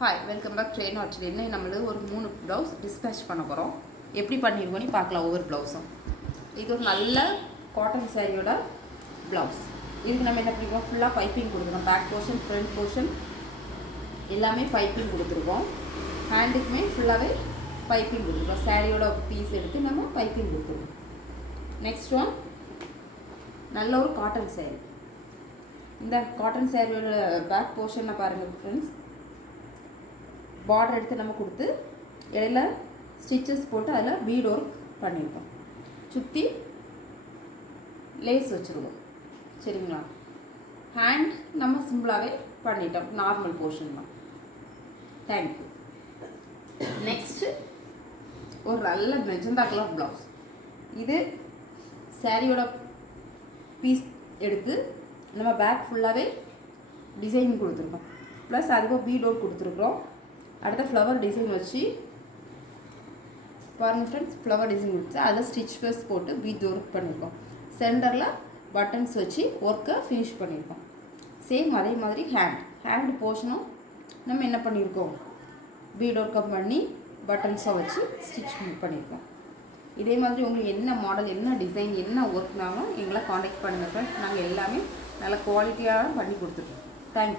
Hi, welcome back Train ஆர்ட்ஸில். என்ன நம்மளுக்கு ஒரு 3 ப்ளவுஸ் டிஸ்பேச் பண்ண போகிறோம். எப்படி பண்ணியிருக்கோன்னு பார்க்கலாம் ஒவ்வொரு ப்ளவுஸும். இது ஒரு நல்ல காட்டன் சாரியோட ப்ளவுஸ். இதுக்கு நம்ம என்ன பண்ணிருக்கோம், ஃபுல்லாக பைப்பிங் கொடுத்துருக்கோம். பேக் போர்ஷன், ஃப்ரண்ட் போர்ஷன் எல்லாமே பைப்பிங் கொடுத்துருக்கோம். ஹேண்டுக்குமே ஃபுல்லாகவே பைப்பிங் கொடுத்துருக்கோம். சாரியோட பீஸ் எடுத்து நம்ம பைப்பிங் கொடுத்துருக்கோம். நெக்ஸ்ட் ஒன், நல்ல ஒரு காட்டன் சாரி. இந்த காட்டன் சாரியோட பேக் போர்ஷனை பாருங்கள் ஃப்ரெண்ட்ஸ். பார்டர் எடுத்து நம்ம கொடுத்து இடையில ஸ்டிச்சஸ் போட்டு அதில் பீட் ஒர்க் பண்ணியிருக்கோம். சுற்றி லேஸ் வச்சுருவோம். சரிங்களா? ஹேண்ட் நம்ம சிம்பிளாகவே பண்ணிட்டோம், நார்மல் போர்ஷன் தான். தேங்க்யூ. நெக்ஸ்ட்டு ஒரு நல்ல மெஜந்தா கலர் ப்ளவுஸ். இது சாரியோட பீஸ் எடுத்து நம்ம பேக் ஃபுல்லாகவே டிசைன் கொடுத்துருக்கோம். ப்ளஸ் அதுக்கு பீட் ஒர்க் கொடுத்துருக்குறோம். அடுத்த ஃப்ளவர் டிசைன் வச்சு பாருங்கள் ஃப்ரெண்ட்ஸ், ஃப்ளவர் டிசைன் வச்சு அதில் ஸ்டிச் ப்ளஸ் போட்டு பீட் ஒர்க் பண்ணியிருக்கோம். சென்டரில் பட்டன்ஸ் வச்சு ஒர்க்கை ஃபினிஷ் பண்ணியிருக்கோம். சேம் அதே மாதிரி ஹேண்ட் போர்ஷனும் நம்ம என்ன பண்ணியிருக்கோம், பீட் ஒர்க்கை பண்ணி பட்டன்ஸை வச்சு ஸ்டிச் பண்ணியிருக்கோம். இதே மாதிரி உங்களுக்கு என்ன மாடல், என்ன டிசைன், என்ன ஒர்க்னாலும் எங்களை காண்டாக்ட் பண்ணுங்கள் ஃப்ரெண்ட்ஸ். நாங்கள் எல்லாமே நல்ல குவாலிட்டியாக பண்ணி கொடுத்துருக்கோம். தேங்க்யூ.